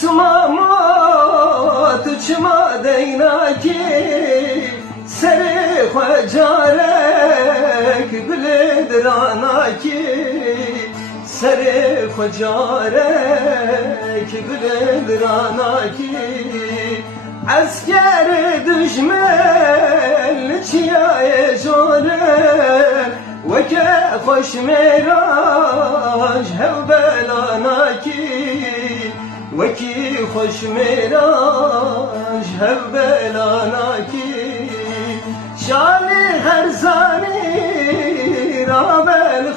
سمامات چما دینا کی سر خجارک بلدرانا کی سر خجارک بلدرانا کی asker düşman çiye jore ve ke hoş miraj hev belana ki ve ki hoş miraj hev belana ki şani her zani rabel